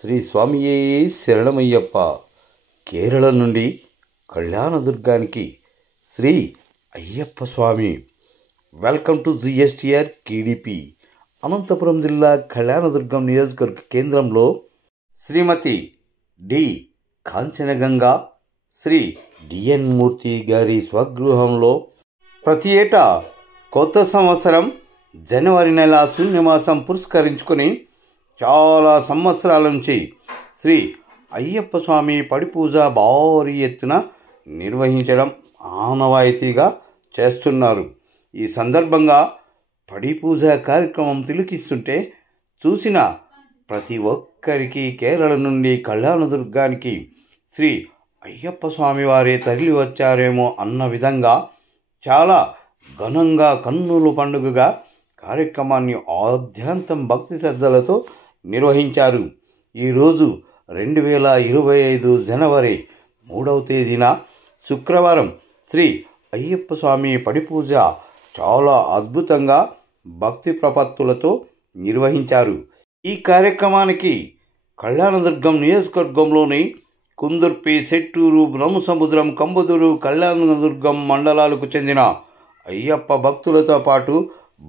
శ్రీ స్వామియే శరణమయ్యప్ప. కేరళ నుండి కళ్యాణదుర్గానికి Shri Ayyappa Swami. Welcome to GSTR KDP. Anantapuram జిల్లా కళ్యాణదుర్గం నియోజకవర్గ కేంద్రంలో శ్రీమతి డి కాంచనగంగా శ్రీ డిఎన్ మూర్తి గారి స్వగృహంలో ప్రతి ఏటా కొత్త సంవత్సరం జనవరి నెల శూన్యమాసం పురస్కరించుకొని చాలా సంవత్సరాల నుంచి శ్రీ అయ్యప్ప స్వామి పడిపూజ భారీ ఎత్తున నిర్వహించడం ఆనవాయితీగా చేస్తున్నారు. ఈ సందర్భంగా పడిపూజ కార్యక్రమం తిలకిస్తుంటే చూసిన ప్రతి ఒక్కరికి కేరళ నుండి కళ్యాణదుర్గానికి శ్రీ అయ్యప్ప స్వామి వారే తరలి వచ్చారేమో అన్న విధంగా చాలా ఘనంగా కన్నుల పండుగగా కార్యక్రమాన్ని ఆద్యంతం భక్తి శ్రద్ధలతో నిర్వహించారు. ఈరోజు 2025 జనవరి 3వ తేదీన శుక్రవారం శ్రీ అయ్యప్ప స్వామి పడిపూజ చాలా అద్భుతంగా భక్తి ప్రపత్తులతో నిర్వహించారు. ఈ కార్యక్రమానికి కళ్యాణదుర్గం నియోజకవర్గంలోని కుందుర్పి, సెట్టూరు, బ్రహ్మసముద్రం, కంబదూరు, కళ్యాణదుర్గం మండలాలకు చెందిన అయ్యప్ప భక్తులతో పాటు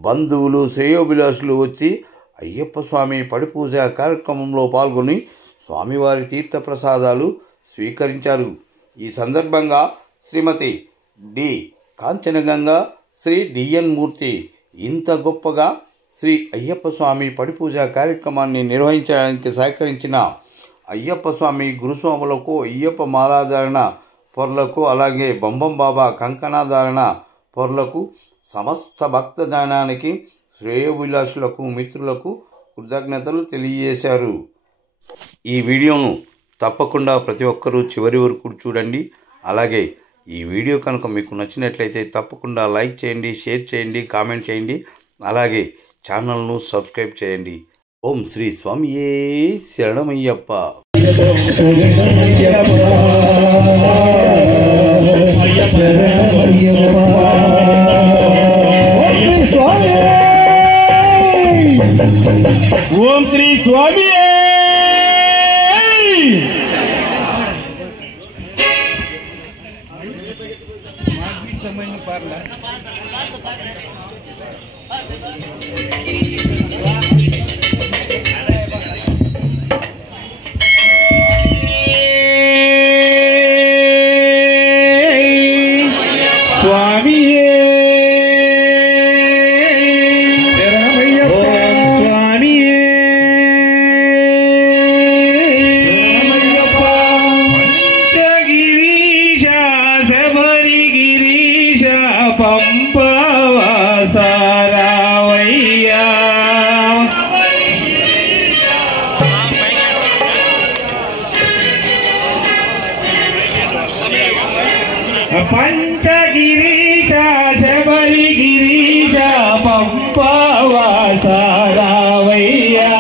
బంధువులు, శ్రేయోభిలాషులు వచ్చి అయ్యప్ప స్వామి పడిపూజ కార్యక్రమంలో పాల్గొని స్వామివారి తీర్థప్రసాదాలు స్వీకరించారు. ఈ సందర్భంగా శ్రీమతి డి కాంచనగంగా శ్రీ డిఎన్ మూర్తి ఇంత గొప్పగా శ్రీ అయ్యప్ప స్వామి పడిపూజ కార్యక్రమాన్ని నిర్వహించడానికి సహకరించిన అయ్యప్ప స్వామి గురుస్వాములకు, అయ్యప్ప మాలాధారణ పొరలకు, అలాగే బంబం బాబా కంకణాధారణ పొరలకు, సమస్త భక్తజనానికి, శ్రేయోభిలాషులకు, మిత్రులకు కృతజ్ఞతలు తెలియజేశారు. ఈ వీడియోను తప్పకుండా ప్రతి ఒక్కరూ చివరి వరకు చూడండి. అలాగే ఈ వీడియో కనుక మీకు నచ్చినట్లయితే తప్పకుండా లైక్ చేయండి, షేర్ చేయండి, కామెంట్ చేయండి. అలాగే ఛానల్ను సబ్స్క్రైబ్ చేయండి. ఓం శ్రీ స్వామియే శరణమయ్యప్ప. ఓం శ్రీ స్వామి. పంచగిరీశ శబరిగిరీశ పంపవాస రావయ్యా.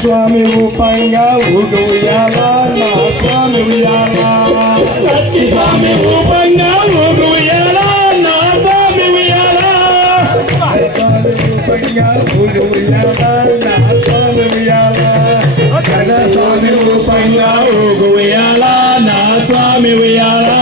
స్వామి రూపంగా ఊగుయాలా నా స్వామి ఉయ్యాలా. స్వామి రూపంగా ఊగుయాలా నా స్వామి ఉయ్యాలా. రూపంగా ఊగుయాలా నా స్వామి ఉయ్యాలా. స్వామి రూపంగా ఊగుయాలా నా స్వామి ఉయ్యాలా.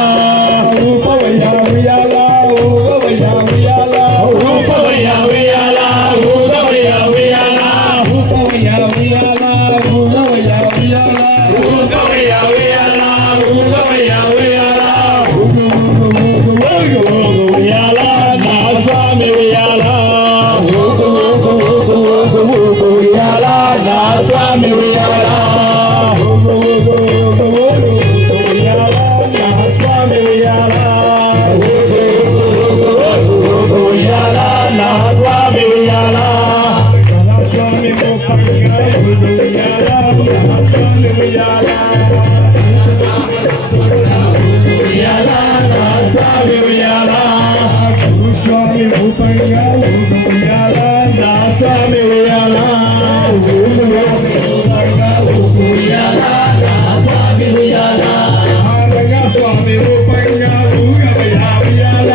స్వామి రూపంగా ఊగవయ్యా ఉయ్యాల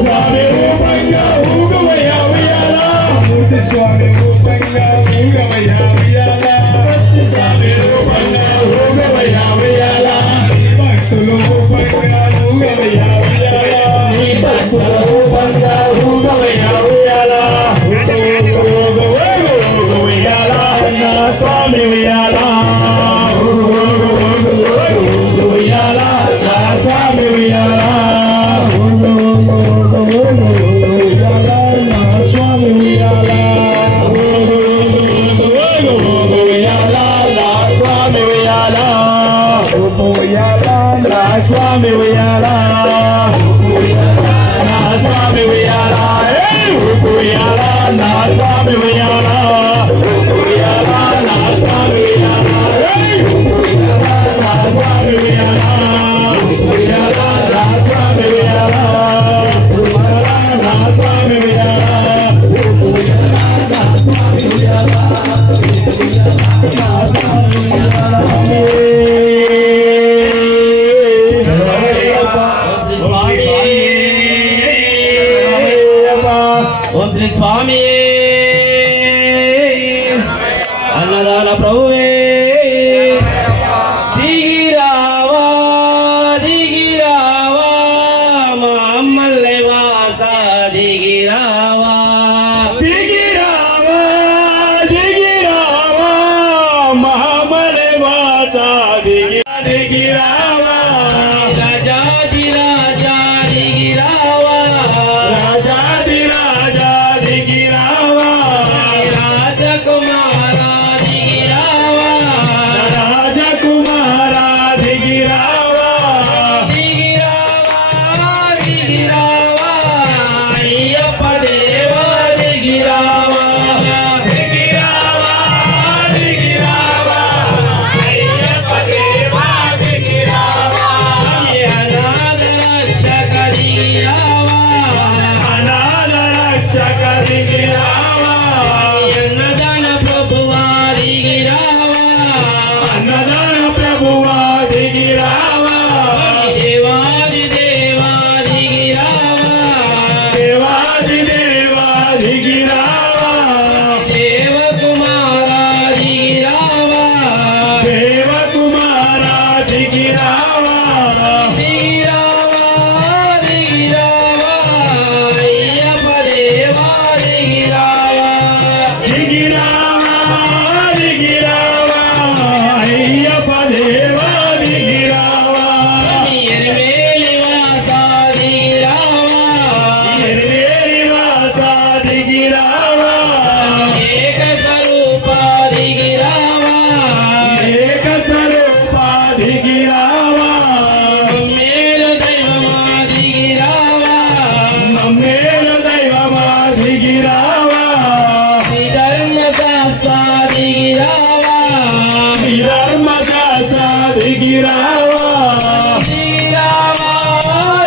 స్వామి రూపంగా ఊగవయ్యా ఉయ్యాల మూర్తి స్వామి రూపంగా ఊగవయ్యా ఉయ్యాల స్వామి రూపంగా ఊగవయ్యా ఉయ్యాల భక్తులు రూపంగా ఊగవయ్యా ఉయ్యాల నీ భక్తుల రూపంగా ఊగవయ్యా ఉయ్యాల ఉయ్యాల నా స్వామి ఉయ్యాల ఉయ్యాల నా స్వామి ఉయ్యాల ఉయ్యాల నా స్వామి ఉయ్యాల ఉయ్యాల నా స్వామి ఉయ్యాల ఉయ్యాల నా స్వామి ఉయ్యాల నా స్వామి ఉయ్యాల ఉయ్యాల నా స్వామి ఉయ్యాల ఉయ్యాల నా స్వామి ఉయ్యాల ఉయ్యాల నా స్వామి ఉయ్యాల ఉయ్యాల నా స్వామి ఉయ్యాల ఉయ్యాల నా స్వామి ఉయ్యాల ఉయ్యాల నా స్వామి ఉయ్యాల నా స్వామి స్వామి అన్నదాన ప్రభువే దిగిరావా దిగిరావా మా అమ్మల్లె వాస దిగిరావా దిగిరావా దిగిరావా మా అమ్మల్లె వాస దిగిరావా రాజాది రాజా దిగిరావా రాజాది రాజా దిగిరావా రాజకుమారా దిగిరావా రాజకుమారా దిగిరావా దిగిరావా దిగిరావా అయ్యప్ప దేవా దిగిరావా దిగిరావా దిగిరావా అయ్యప్ప దేవా దిగిరావా అనాథ రక్షక దిగిరావా అనాథ రక్షక దిగిరావా అన్నదాన ప్రభువా దిగిరావా అన్నదాన ప్రభువా దిగిరావా దేవాది దేవా దిగిరావా దేవాది దేవా దిగిరావా దేవకుమారా దిగిరావా దేవకుమారా దిగిరావా దిగిరావా దిగిరావా అయ్యప్ప దేవా దిగిరావా దిగిరావా దిగిరావా అయ్యప్ప దేవా దిగిరావా ఎరివేలి వాస దిగిరావా ఎరివేలి వాస దిగిరావా ఏక స్వరూప దిగిరావా ఏక స్వరూప దిగిరావా మేలు దైవమా దిగిరావా మేలు దైవమా దిగిరావా ధర్మశాస్త్ర దిగిరావా ధర్మశాస్త్ర దిగిరావా దిగిరావా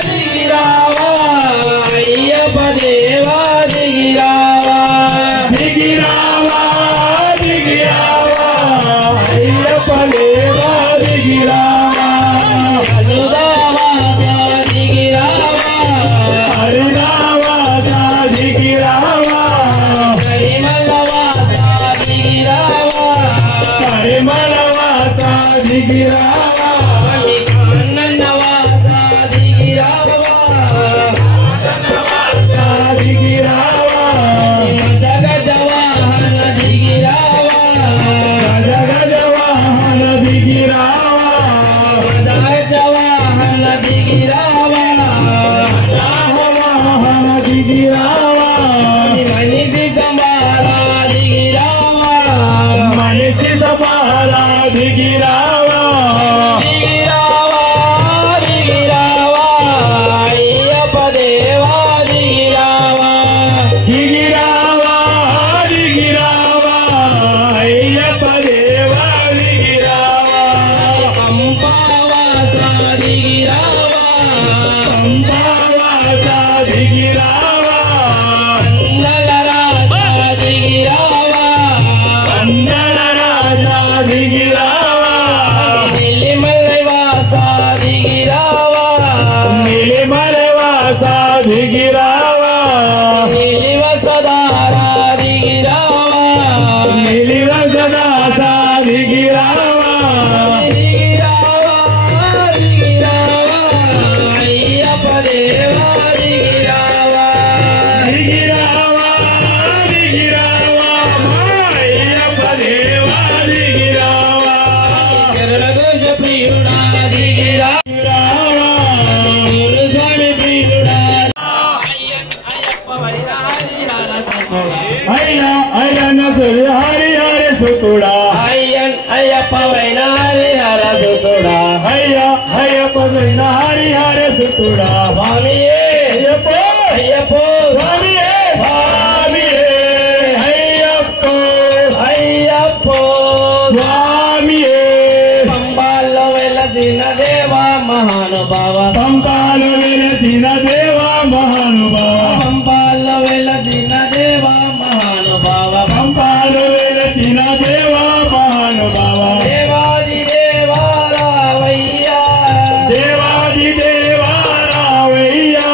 దిగిరావా అయ్యప్ప దేవా దిగిరావా దిగిరావా దిగిరావా అయ్యప్ప దేవా దిగిరావా హరిదావాస దిగిరావా హరిదావాస దిగిరావా పరిమళవాస దిగిరావా పరిమళవాస దిగిరావా ఆనందవాస దిగిరావా ఆనందవాస దిగిరావా గజగజవాహన దిగిరావా గజగజవాహన దిగిరావా గజగజవాహన దిగిరావా వాహన దిగిరావా మనిషి సంబారా దిగిరావా మనిషి సంబారా దిగిరావా దిగిరావా దిగిరావా అయ్యప్ప దేవా దిగిరావా దిగిరావా దిగిరావా అయ్యప్ప దేవా దిగిరావా అంబావాస దిగిరావా సుతుడా అయ్యప్పవైన హరిహర సుతుడా అయ్యప్పవైన హరిహర సుతుడా స్వామియే అయ్యప్పో అయ్యప్పో స్వామియే స్వామియే అయ్యప్పో అయ్యప్పో స్వామియే పంబాల్లో వెలసిన దేవా మహానుభావ పంపాలు వెలసిన దేవా మహానుభావ పంబాల్లో వెలసిన దేవా మహానుభావ పంపాలు వెలసిన దేవా మహానుభావ దేవాది దేవా రావయ్యా దేవాది దేవా రావయ్యా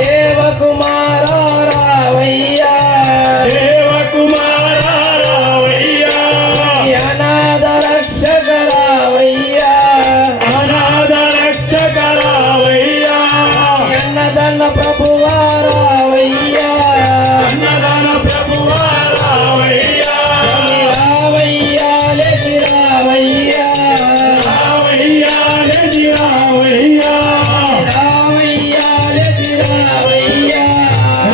దేవకుమార రావయ్యా దేవకుమార రావయ్యా అనాథ రక్షక రావయ్యా అనాథ రక్షక రావయ్యా అన్నదన్న ప్రభువా రావయ్యా అన్నదాన ప్రభువా రావయ్యా రావయ్యా లేచి రావయ్యా రావయ్యా లేచి రావయ్యా రావయ్యా లేచి రావయ్యా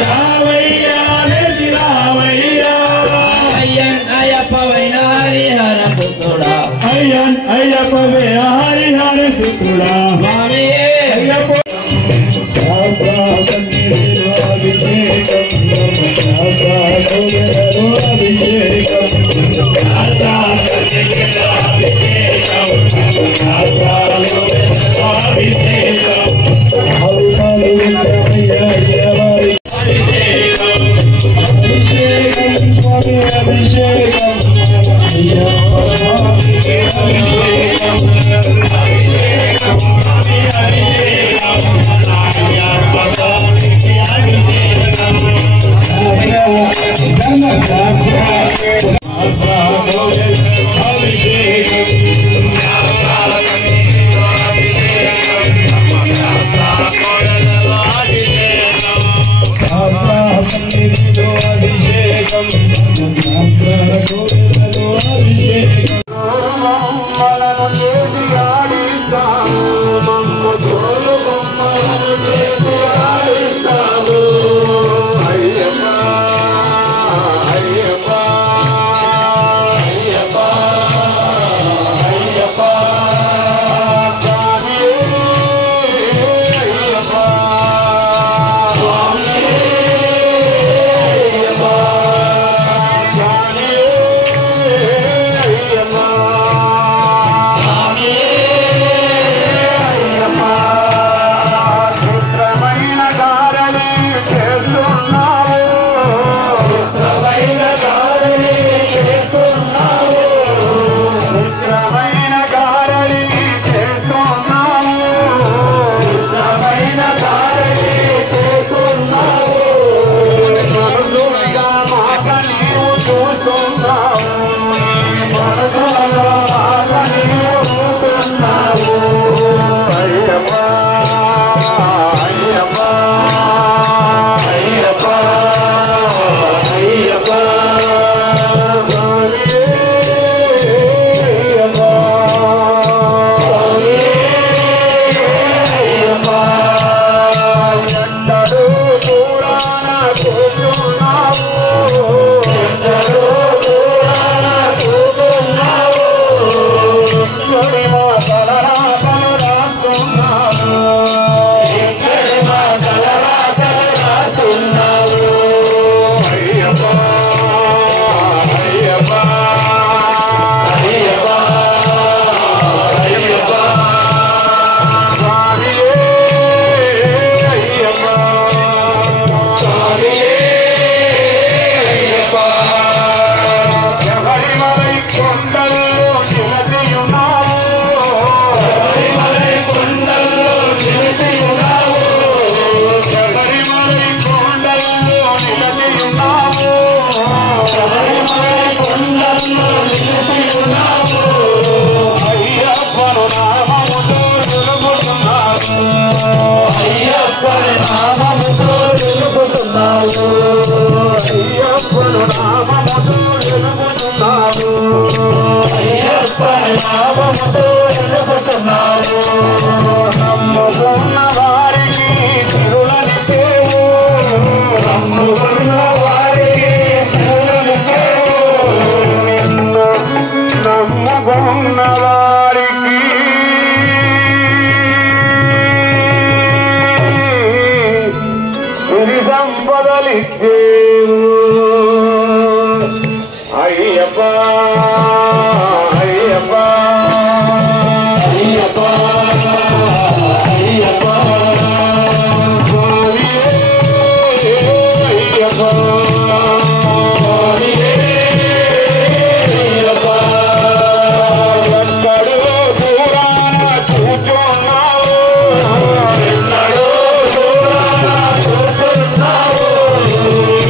రావయ్యా లేచి రావయ్యా అయ్యప్పవైన హరిహర సుతుడా అయ్యప్పవే హరిహర సుతుడా స్వామియే అయ్యప్ప నామముతో ఎలుగుతున్నావు. నమ్ముకున్న వారికి తిరులనిసేవు, నమ్ముకున్న వారికి తిరులనిసేవు. నిన్ను సేవలిచ్చేవు అయ్యప్ప అయ్యప్ప అయ్యప్ప అయ్యప్ప స్వామియే అయ్యప్ప స్వామియే అయ్యప్ప ఎక్కడో దూరాన కూర్చున్నావు ఎక్కడో దూరాన కూర్చున్నావు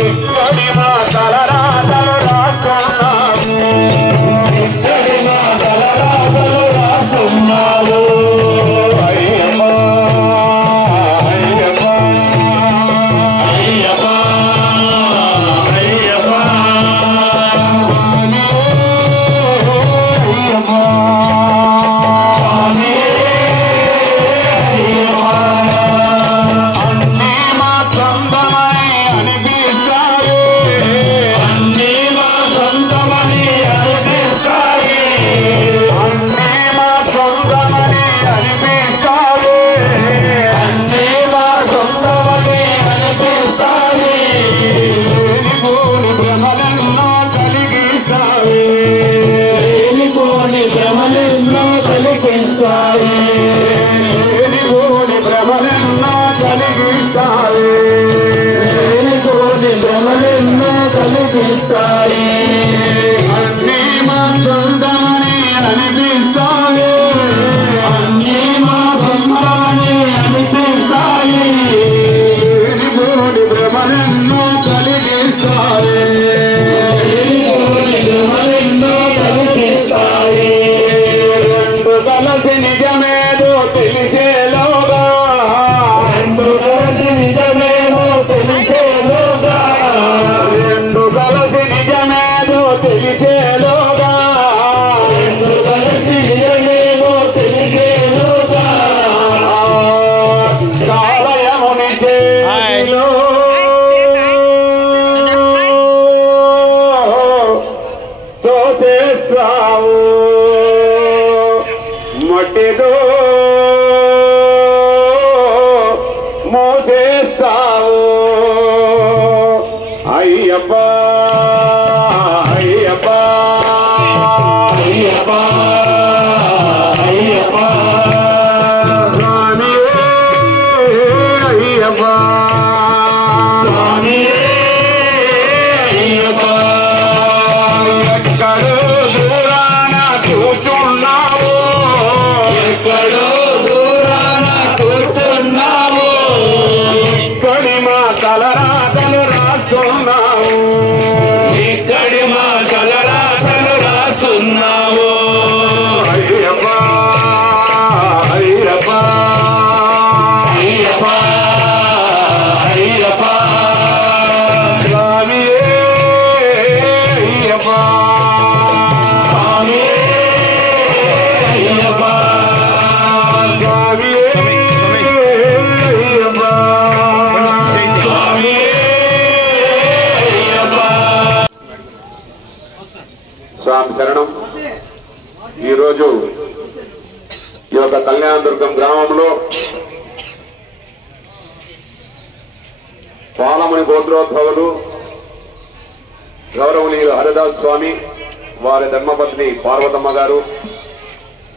ఇక్కడి మా తలరాతలు రాస్తున్నావు ఇక్కడి మా తలరాతలు రాస్తున్నావు అయ్యప్ప అయ్యప్ప అయ్యప్ప అయ్యప్ప అన్నీ మా సొంతమని అనిపిస్తాయి అన్నీ మా సొంతమని అనిపిస్తాయి అన్నీ మా సొంతమని అనిపిస్తాయి అన్నీ మా సొంతమని అనిపిస్తాయి లేనిపోని భ్రమలెన్నో కలిగిస్తాయి లేనిపోని భ్రమలెన్నో కలిగిస్తాయి లేనిపోని భ్రమలెన్నో కలిగిస్తాయి లేనిపోని భ్రమలెన్నో కలిగిస్తాయి అన్నీ మా సొంతమని అనిపిస్తాయి అన్నీ మా సొంతమని అనిపిస్తాయి లేనిపోని భ్రమలెన్నో కలిగిస్తాయి లేనిపోని భ్రమలెన్నో కలిగిస్తాయి రెండు కలిసి నిజమేదో తెలిసేలోగా రెండు కలిసి నిజమేదో తెలిసేలోగా రెండు కలిసి నిజమేదో తెలిసేలోగా రెండు కలిసి నిజమేదో తెలిసేలోగా కాలయముని చేతిలో తోసేస్తావు మట్టిలో మోసేస్తావు అయ్యప్ప అయ్యప్ప అయ్యప్ప అయ్యప్ప స్వామియే అయ్యప్ప స్వామియే అయ్యప్ప ఎక్కడో దూరాన కూర్చున్నావు ఎక్కడో దూరాన కూర్చున్నావు ఇక్కడి మా తలరాతలు రాస్తున్నావు ఇక్కడి మా తలరాతలు రాస్తున్నావు అయ్యప్ప అయ్యప్ప అయ్యప్ప అయ్యప్ప స్వామియే అయ్యప్ప స్వామియే అయ్యప్ప స్వామియే అయ్యప్ప స్వామియే అయ్యప్ప స్వామి శరణం. ఈరోజు ఈ యొక్క కళ్యాణదుర్గం గ్రామంలో పాలమణి గోత్రోద్భవులు గౌరవనీయులు హరిదాస్ స్వామి వారి ధర్మపత్ని పార్వతమ్మ గారు,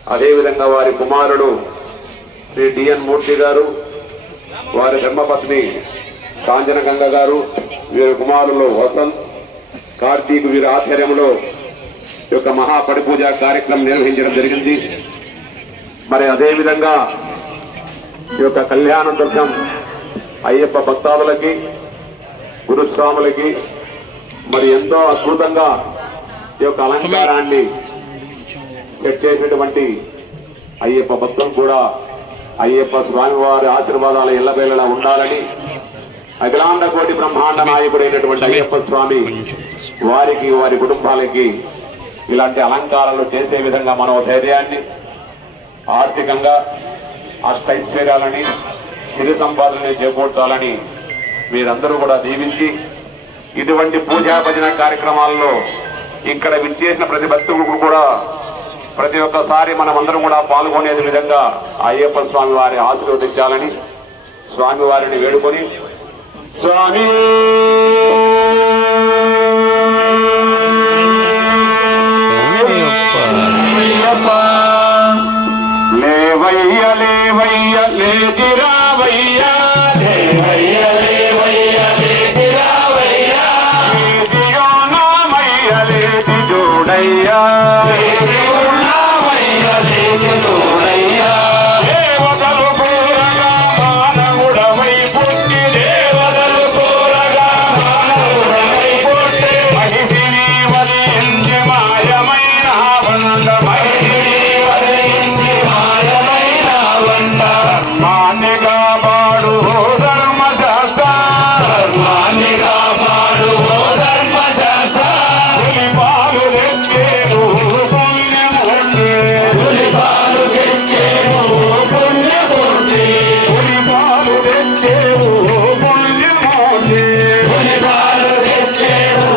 అదేవిధంగా వారి కుమారుడు శ్రీ డిఎన్ మూర్తి గారు, వారి ధర్మపత్ని కాంచనగంగ గారు, వీరి కుమారులు వసంత్ కార్తీక్ వీరి ఆధ్వర్యంలో ఈ యొక్క మహాపడిపూజ కార్యక్రమం నిర్వహించడం జరిగింది. మరి అదేవిధంగా ఈ యొక్క కళ్యాణదుర్గం అయ్యప్ప భక్తాదులకి గురుస్వాములకి మరి ఎంతో అద్భుతంగా ఈ యొక్క అలంకారాన్ని సెట్ చేసినటువంటి అయ్యప్ప భక్తులు కూడా అయ్యప్ప స్వామివారి ఆశీర్వాదాలు ఎల్లవేళలా ఉండాలని అఖిలాండ కోటి బ్రహ్మాండ నాయకుడైనటువంటి అయ్యప్ప స్వామి వారికి వారి కుటుంబాలకి ఇలాంటి అలంకారాలు చేసే విధంగా మనోధైర్యాన్ని ఆర్థికంగా అష్టైశ్వర్యాలని సిరి సంపాదనని చేకూర్చాలని మీరందరూ కూడా దీవించి ఇటువంటి పూజా భజన కార్యక్రమాల్లో ఇక్కడ విచ్చేసిన ప్రతి భక్తులకు కూడా ప్రతి ఒక్కసారి మనమందరం కూడా పాల్గొనే విధంగా అయ్యప్ప స్వామి వారి ఆశీర్వదించాలని స్వామివారిని వేడుకొని స్వామి లేవయ్య లేవయ్య లేజిరావయ్య లేవయ్య లేవయ్య లేజిరావయ్య లేజియో నామయ్య లేజి జోడయ్యా లేజియో నామయ్య లేజి జోడయ్యా దేవతలు కోరగా మానవుడవై పుట్టి దేవతలు కోరగా మానవుడవై పుట్టి మహిషిని వరించి మాయమైన వంద మహిషిని వరించి మాయమైన వంద ధర్మాన్నిగా పాడు ధర్మశాస్త్ర ధర్మాన్నిగా పాడు ధర్మశాస్త్ర పులిపాలు తెచ్చేరు పుణ్యమూర్తి పులిపాలు తెచ్చేరు పుణ్యమూర్తి పులిపాలు తెచ్చేరు పుణ్యమూర్తి పులిపాలు తెచ్చేరు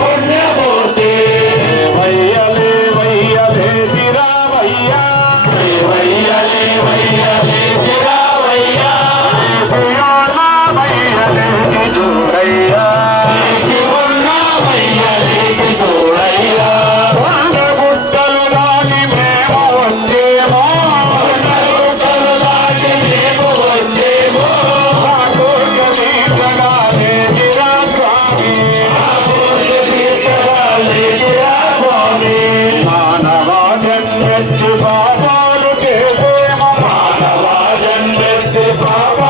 పుణ్యమూర్తి వయ్య లేవయ్య లేజిరావయ్య లేవయ్య లేవయ్య లేజిరావయ్య లేజియో నామయ్య లేజి జోడయ్యా లేజియో నామయ్య లేజి జోడయ్యా కొండగుట్టలు దాటి మేము వచ్చేమో కొండగుట్టలు దాటి మేము వచ్చేమో మా కోరిక తీర్చగా లేజిరా స్వామి మా కోరిక తీర్చగా లేజిరా స్వామి మానవా జన్మెత్తి పాపాలు చేసేమో మానవా జన్మెత్తి పాపాలు